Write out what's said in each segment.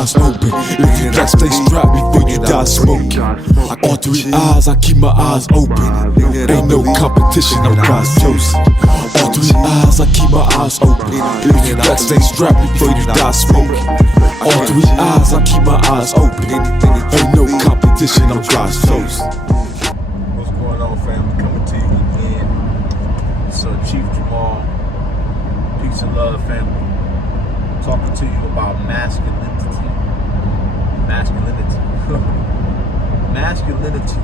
eyes open. If you got, stay strapped before you die smoking. All 3 eyes, I keep my eyes open. Ain't no competition, I'm God's chosen. All 3 eyes, I keep my eyes open. If you got, stay strapped before you die smoking. All 3 eyes, I keep my eyes open. Ain't no competition, I'm God's chosen. What's going on, family? Coming to you again. It's Chief Jamal. Peace and love, family. Talking to you about masculinity. Masculinity. Masculinity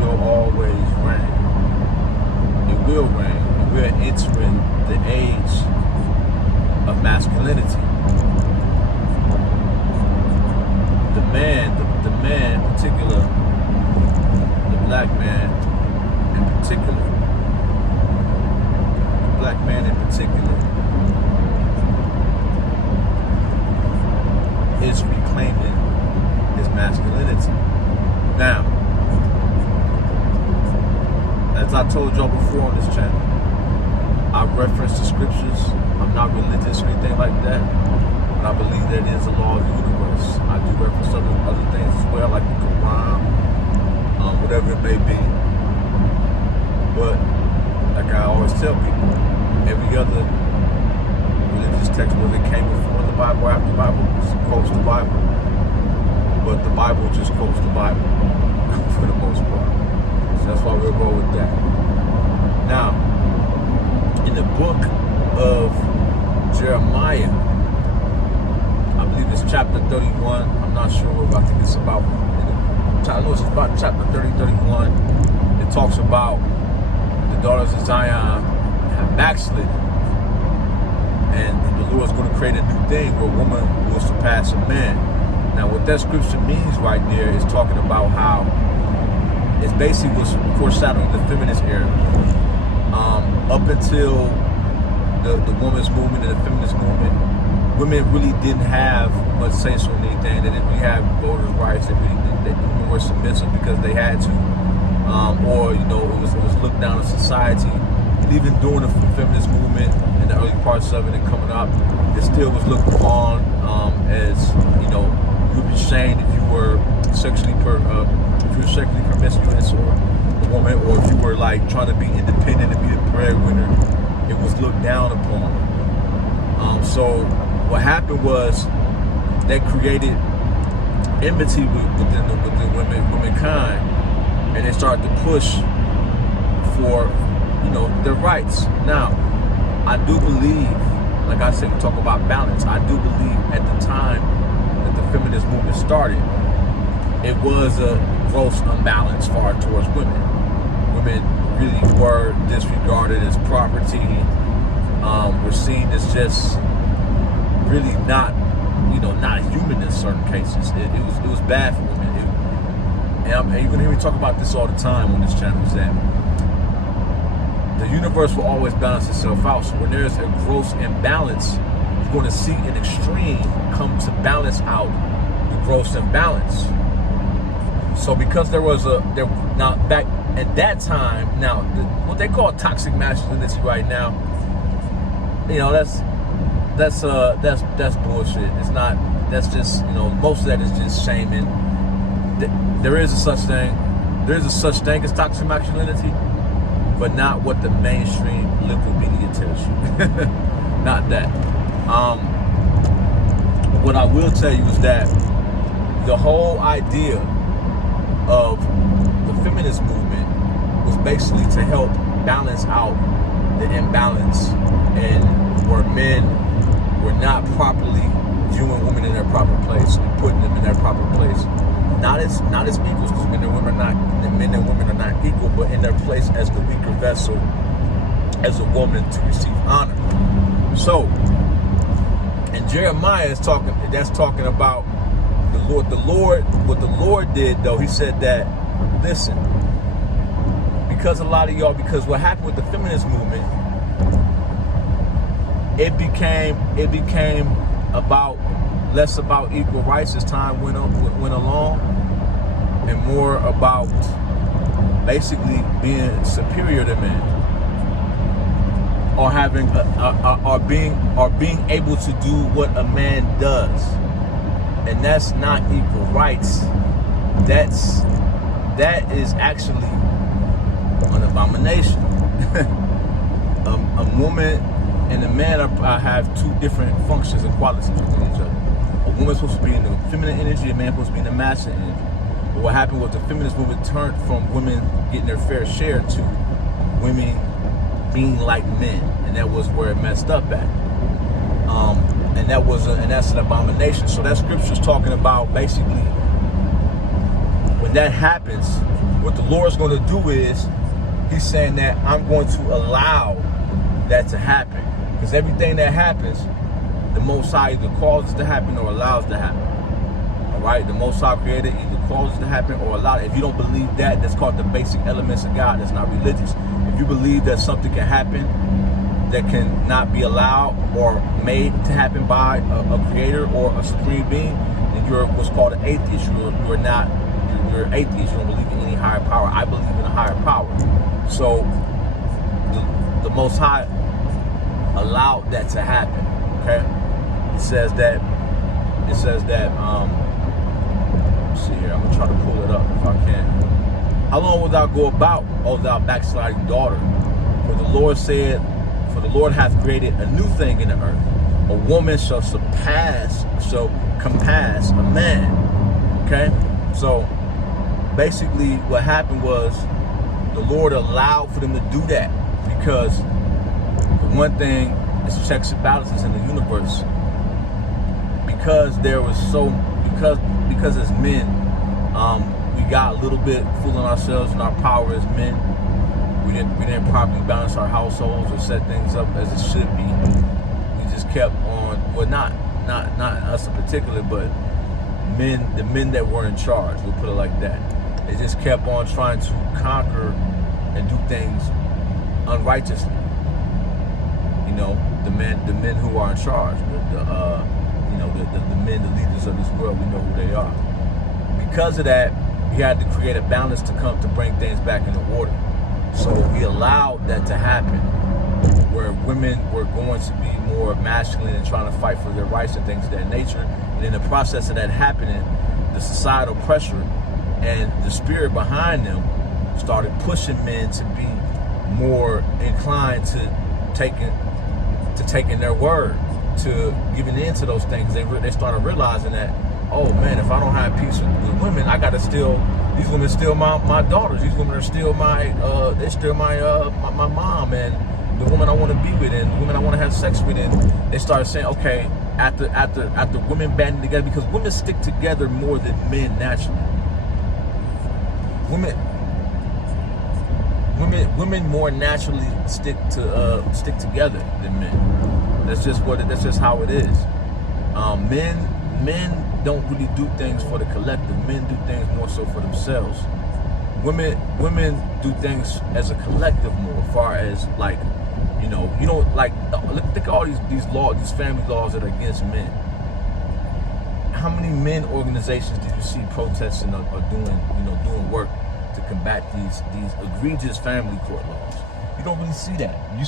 will always reign. It will reign. We're entering the age of masculinity. The man in particular, the black man in particular, is reclaiming his masculinity. Now, as I told y'all before on this channel, I reference the scriptures. I'm not religious or anything like that, but I believe that it is a law of the universe. I do reference other things as well, like the Quran, whatever it may be. But like I always tell people, every other religious text, whether it came before the Bible or after the Bible, quotes the Bible. But the Bible just quotes the Bible for the most part. So that's why we'll go with that. Now, in the book of Jeremiah, I believe it's chapter 31. I'm not sure, but I think it's about, I know it's about chapter 30, 31. It talks about the daughters of Zion have backslidden, and the Lord's going to create a new thing where a woman will surpass a man. Now, what that scripture means right there is talking about how it's basically was foreshadowing the feminist era. Up until the women's movement and the feminist movement, women really didn't have much say so in anything. They didn't really have voters' rights. They were submissive because they had to, or it was looked down in society. And even during the feminist movement and the early parts of it and coming up, it still was looked upon as you would be shamed if you were sexually promiscuous or a woman, or if you were like trying to be independent and be the breadwinner, it was looked down upon. So what happened was that created enmity within womankind, and they started to push for their rights. Now, I do believe, like I said, we talk about balance. I do believe at the time that the feminist movement started, it was a gross imbalance far towards women. Women really were disregarded as property. Were seen as just really not human in certain cases. It was bad for women. And you're gonna hear me talk about this all the time on this channel. Is that the universe will always balance itself out. So when there's a gross imbalance, you're going to see an extreme come to balance out the gross imbalance. So because now back at that time, what they call toxic masculinity right now, that's bullshit. It's not. That's just most of that is just shaming. There is a such thing as toxic masculinity, but not what the mainstream liberal media tells you. Not that. What I will tell you is that the whole idea of the feminist movement was basically to help balance out the imbalance, and where men were not properly viewing women in their proper place and putting them in their proper place. Not as equals, because men and women are not equal, but in their place as the weaker vessel, as a woman to receive honor. So, and Jeremiah is talking about the Lord. What the Lord did, though, he said that, listen, because what happened with the feminist movement, it became about less about equal rights as time went along, and more about basically being superior to men, or having being able to do what a man does. and that's not equal rights. That is actually an abomination. A woman and a man have two different functions and qualities within each other. A woman's supposed to be in the feminine energy, a man's supposed to be in the masculine energy. But what happened was the feminist movement turned from women getting their fair share to women being like men, and that was where it messed up at. And that's an abomination. So that scripture's talking about basically when that happens, what the Lord's going to do is he's saying that I'm going to allow that to happen, because everything that happens, the Most High either causes to happen or allows to happen. All right, the Most High Creator either causes to happen or allows it. If you don't believe that, that's called the basic elements of God. That's not religious. If you believe that something can happen that can not be allowed or made to happen by a creator or a supreme being, then you're what's called an atheist. You're an atheist. You don't believe in any higher power. I believe in a higher power. So the Most High allowed that to happen. Okay, it says that. Let's see here. I'm gonna try to pull it up if I can. How long will thou go about, O thou backsliding daughter? For the Lord said, for the Lord hath created a new thing in the earth. A woman shall compass a man. Okay? So basically what happened was the Lord allowed for them to do that, because the one thing is checks and balances in the universe. Because as men, we got a little bit fooling ourselves in our power as men. We didn't properly balance our households or set things up as it should be. We just kept on, well, not us in particular, but the men that were in charge, we'll put it like that. They just kept on trying to conquer and do things unrighteously. You know, the men who are in charge, the men, the leaders of this world, we know who they are. Because of that, we had to create a balance to bring things back into order. So we allowed that to happen, where women were going to be more masculine and trying to fight for their rights and things of that nature. And in the process of that happening, the societal pressure and the spirit behind them started pushing men to be more inclined to taking their word, to giving in to those things. They started realizing that, oh man, if I don't have peace with women, I gotta these women steal my daughters. These women are still my mom and the woman I want to be with and the women I want to have sex with. And they started saying, okay, after women banding together, because women stick together more than men naturally. Women more naturally stick together than men. That's just how it is. Men don't really do things for the collective. Men do things more so for themselves. Women do things as a collective more, as far as like, you know, like, think of all these laws, these family laws that are against men. How many men organizations did you see protesting or doing work to combat these egregious family court laws? You don't really see that. You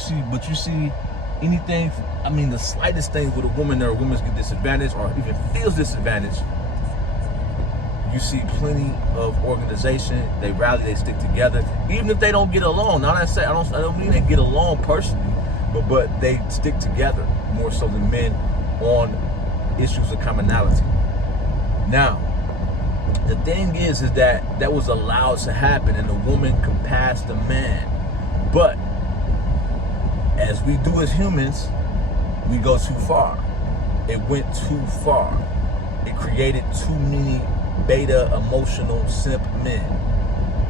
see anything, I mean, the slightest thing with a woman or a woman's get disadvantaged or even feels disadvantaged, you see plenty of organization. They rally, they stick together, even if they don't get along. Now I don't mean they get along personally, but they stick together more so than men on issues of commonality. Now, the thing is that was allowed to happen, and a woman can pass the man, but as we do as humans, we go too far. It went too far. It created too many beta emotional simp men.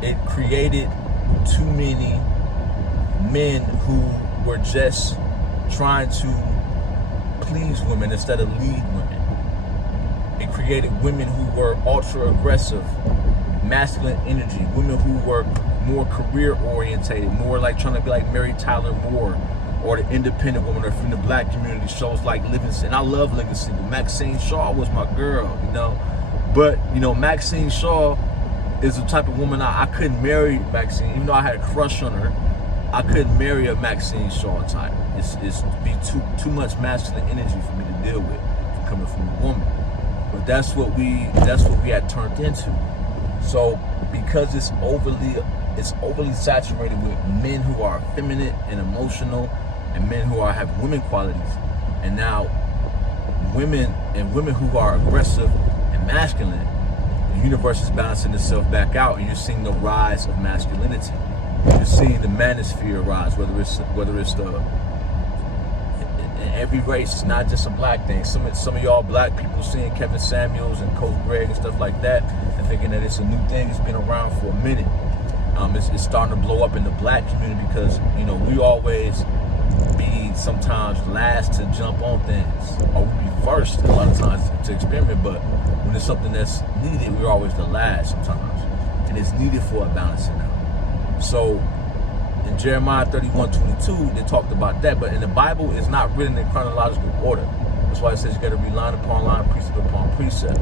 It created too many men who were just trying to please women instead of lead women. It created women who were ultra aggressive, masculine energy, women who were more career orientated, more like trying to be like Mary Tyler Moore, or the independent woman, or from the black community shows like Livingston. I love Livingston, but Maxine Shaw was my girl, you know. But, you know, Maxine Shaw is the type of woman I couldn't marry Maxine, even though I had a crush on her. I couldn't marry a Maxine Shaw type. It's be too much masculine energy for me to deal with coming from a woman. But that's what we had turned into. So because it's overly saturated with men who are effeminate and emotional, and men who have women qualities, and now women who are aggressive and masculine, the universe is balancing itself back out, and you're seeing the rise of masculinity. You're seeing the manosphere rise, whether it's the in every race. It's not just a black thing. Some of y'all black people seeing Kevin Samuels and Coach Greg and stuff like that and thinking that it's a new thing. It's been around for a minute. It's starting to blow up in the black community because, you know, we always be sometimes last to jump on things, or we be first a lot of times to experiment, but when it's something that's needed, we're always the last sometimes, and it's needed for a balancing out. So in Jeremiah 31:22, they talked about that, but in the Bible, it's not written in chronological order. That's why it says you got to read line upon line, precept upon precept.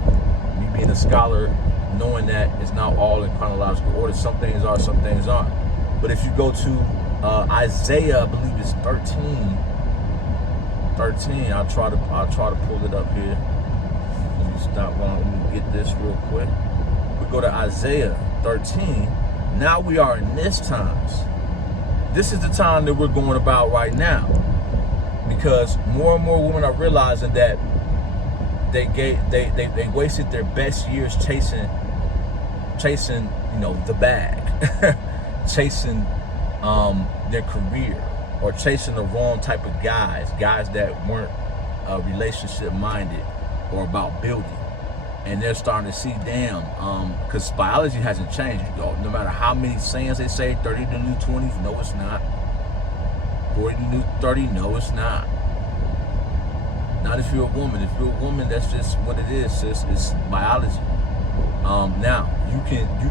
Me being a scholar, knowing that it's not all in chronological order. Some things are, some things aren't. But if you go to Isaiah, I believe it's 13. I'll try to pull it up here. Let me stop. Let me get this real quick. We go to Isaiah 13. Now we are in this times. This is the time that we're going about right now, because more and more women are realizing that they wasted their best years chasing, you know, the bag, chasing their career, or chasing the wrong type of guys that weren't relationship minded or about building. And they're starting to see, damn, because biology hasn't changed. No matter how many sayings they say, 30 to new 20s, no it's not. 40 to new 30, no it's not. Not if you're a woman. If you're a woman, that's just what it is, sis. It's biology. Now, you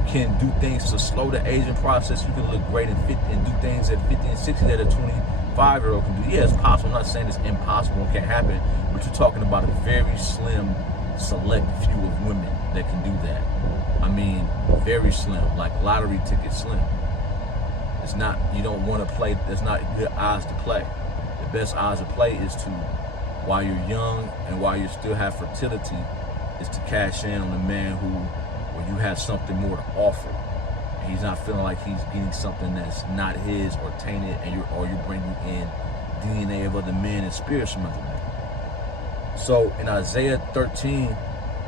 can do things to slow the aging process. You can look great and do things at 50 and 60 that a 25-year-old can do. Yeah, it's possible. I'm not saying it's impossible, it can't happen, but you're talking about a very slim, select few of women that can do that. I mean, very slim, like lottery ticket slim. It's not, you don't want to play, there's not good odds to play. The best odds to play is to, while you're young and while you still have fertility, is to cash in on a man where you have something more to offer. And he's not feeling like he's getting something that's not his or tainted, and you're bringing in DNA of other men and spirits from other men. So in Isaiah 13,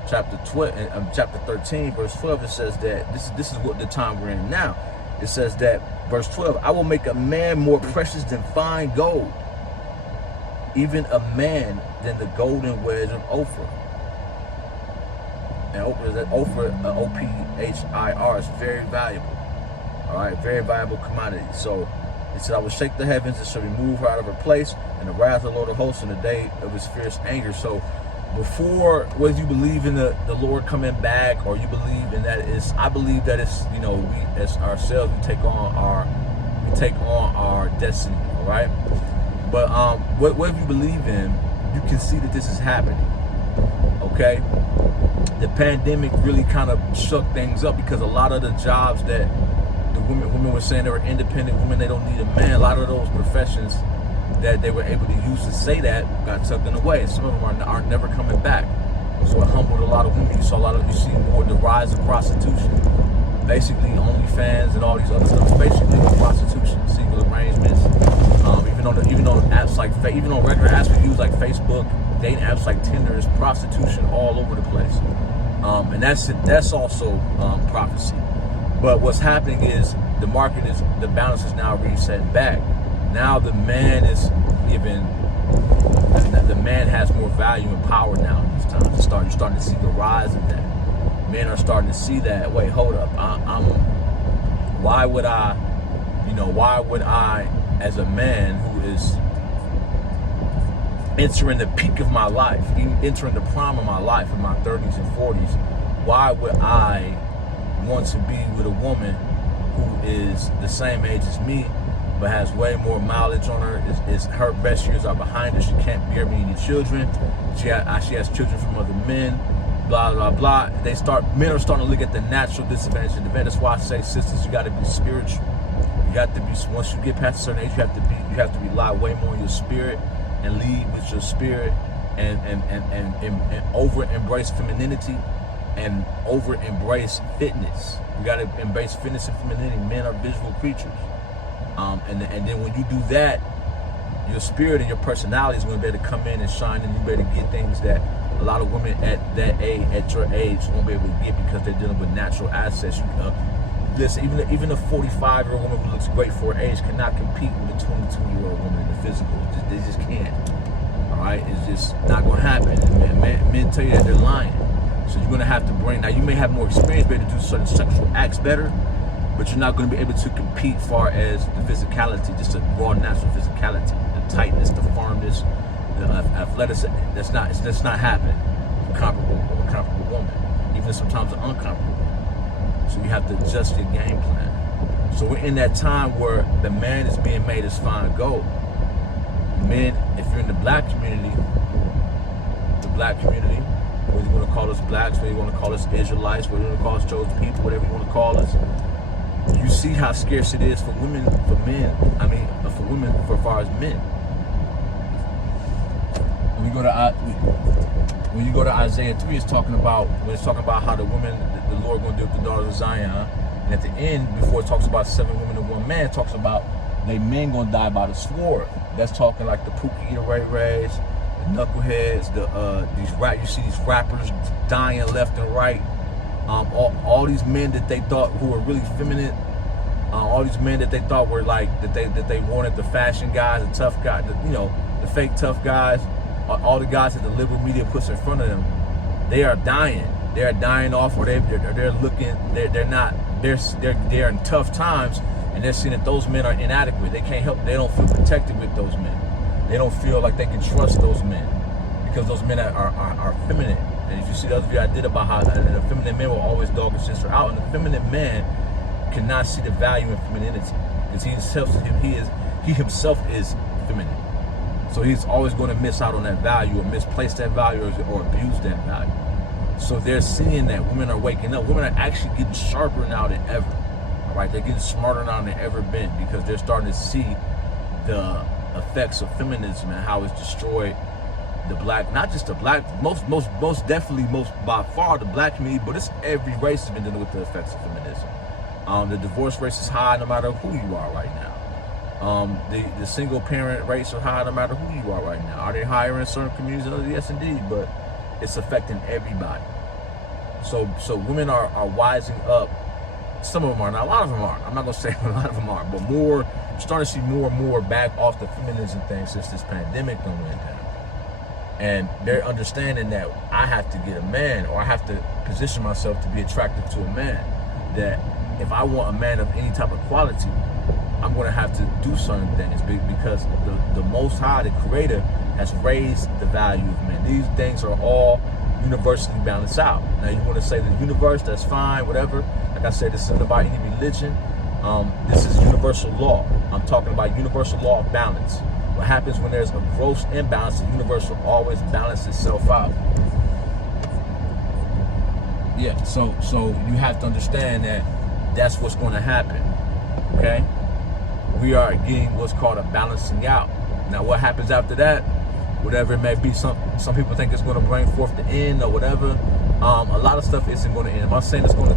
chapter 13, verse 12, it says that this is what the time we're in now. It says that, verse 12, I will make a man more precious than fine gold, even a man than the golden wedge of Ophir. And Ophir, O-P-H-I-R, is very valuable. All right, very valuable commodity. So it said, I will shake the heavens and shall remove her out of her place, and the wrath of the Lord of hosts in the day of his fierce anger. So before, whether you believe in the Lord coming back, or you believe in that, I believe that it's, you know, we as ourselves, we take on our destiny, all right? But whatever you believe in, you can see that this is happening, okay? The pandemic really kind of shook things up, because a lot of the jobs that the women were saying they were independent women, they don't need a man. A lot of those professions that they were able to use to say that got taken away. Some of them are never coming back. So it humbled a lot of women. You see more the rise of prostitution. Basically, OnlyFans and all these other stuff. Basically, prostitution, single arrangements. Even on apps like even on regular apps we use like Facebook, dating apps like Tinder, is prostitution all over the place. And that's also prophecy. But what's happening is the balance is now resetting back. Now the man has more value and power now in these times. You're starting to see the rise of that. Men are starting to see that, wait, hold up, why would I, as a man who is entering the peak of my life, entering the prime of my life in my 30s and 40s, why would I want to be with a woman who is the same age as me, but has way more mileage on her? Is her best years are behind her. She can't bear me any children. She has children from other men. Blah blah blah. Men are starting to look at the natural disadvantage of the man. That's why I say, sisters, you got to be spiritual. You got to be. Once you get past a certain age, you have to rely way more on your spirit and lead with your spirit and over embrace femininity and over embrace fitness. We got to embrace fitness and femininity. Men are visual creatures, and then when you do that, your spirit and your personality is going to be able to come in and shine, and you better get things that a lot of women at that age, at your age, won't be able to get because they're dealing with natural assets. Listen, even a 45-year-old woman who looks great for her age cannot compete with a 22-year-old woman in the physical. They just can't. All right, it's just not going to happen. And men tell you that they're lying. So you're going to have to bring. Now you may have more experience, be able to do certain sexual acts better, but you're not going to be able to compete far as the physicality, just the raw natural physicality, the tightness, the firmness, the athleticism. That's not happening. A comparable woman, even sometimes an uncomparable. So you have to adjust your game plan. So we're in that time where the man is being made as fine gold. Men, if you're in the black community, whether you want to call us blacks, whether you want to call us Israelites, whether you want to call us chosen people, whatever you want to call us, you see how scarce it is for women, for men. I mean, for women, for as far as men. When you go to Isaiah 3, it's talking about how the women, the Lord going to do with the daughters of Zion. And at the end, before it talks about 7 women and 1 man, it talks about they men going to die by the sword. That's talking like the Pookie and Ray Rays, the knuckleheads, you see these rappers dying left and right. All these men that they thought who were really feminine, all these men that they thought were like that they wanted, the fashion guys, the tough guys, the fake tough guys, all the guys that the liberal media puts in front of them, they are dying. They are dying off, or they're in tough times, and they're seeing that those men are inadequate. They can't help. They don't feel protected with those men. They don't feel like they can trust those men because those men are feminine. And if you see the other video I did about how the feminine men will always dog his sister out, and the feminine man cannot see the value in femininity because he himself is feminine. So he's always going to miss out on that value, or misplace that value, or abuse that value. So they're seeing that women are waking up. Women are actually getting sharper now than ever. All right, they're getting smarter now than ever been because they're starting to see the effects of feminism and how it's destroyed the black, not just the black, most definitely, by far the black community, but it's every race has been dealing with the effects of feminism. The divorce rate is high no matter who you are right now. The single parent rates are high no matter who you are right now. Are they higher in certain communities? Yes, indeed, but it's affecting everybody. So women are wising up. Some of them are, not a lot of them are. I'm not gonna say a lot of them are, but more, starting to see more and more back off the feminism thing since this pandemic done went down. And they're understanding that I have to get a man, or I have to position myself to be attractive to a man. That if I want a man of any type of quality, I'm going to have to do certain things because the Most High, the Creator, has raised the value of men. These things are all universally balanced out. Now, you want to say the universe, that's fine, whatever. Like I said, this isn't about any religion. This is universal law. I'm talking about universal law of balance. What happens when there's a gross imbalance, the universe will always balance itself out. Yeah, so you have to understand that that's what's going to happen, okay? We are getting what's called a balancing out. Now, what happens after that, whatever it may be, some people think it's going to bring forth the end or whatever. A lot of stuff isn't going to end. I'm not saying it's going to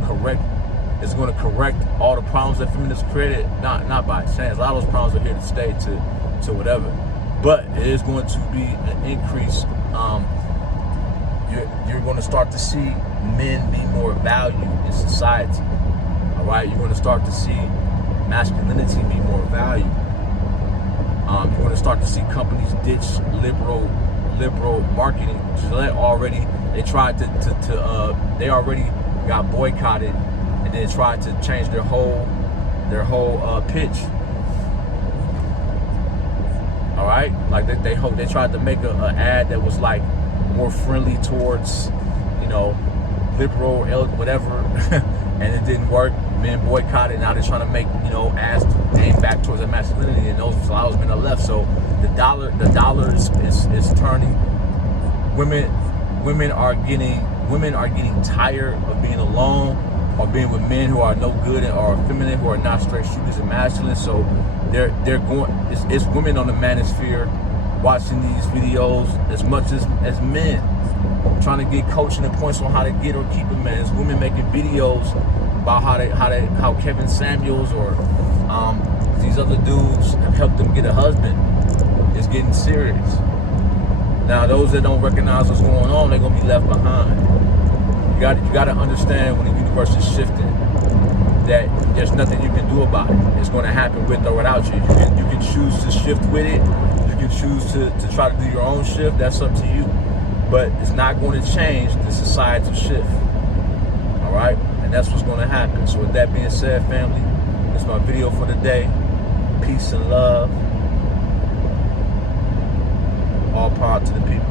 correct all the problems that feminists created, not by chance. A lot of those problems are here to stay to whatever. But it is going to be an increase. You're going to start to see men be more valued in society. All right, you're going to start to see masculinity be more valued. You're going to start to see companies ditch liberal marketing. Gillette already, they tried they already got boycotted, and then tried to change their whole pitch. All right, like they tried to make an ad that was like more friendly towards, liberal, whatever, and it didn't work. Men boycotted. Now they're trying to make, ads aimed back towards their masculinity, and a lot of those men are left. So the dollar is turning. Women are getting tired of being alone, or being with men who are no good or feminine, who are not straight shooters and masculine. So they're going. It's women on the manosphere watching these videos as much as men, trying to get coaching and points on how to get or keep a man. It's women making videos about how Kevin Samuels or these other dudes have helped them get a husband. It's getting serious. Now, those that don't recognize what's going on, they're gonna be left behind. You got to understand when the universe is shifting that there's nothing you can do about it. It's going to happen with or without you. You can choose to shift with it. You can choose to try to do your own shift. That's up to you. But it's not going to change the societal shift. All right? And that's what's going to happen. So with that being said, family, it's my video for the day. Peace and love. All power to the people.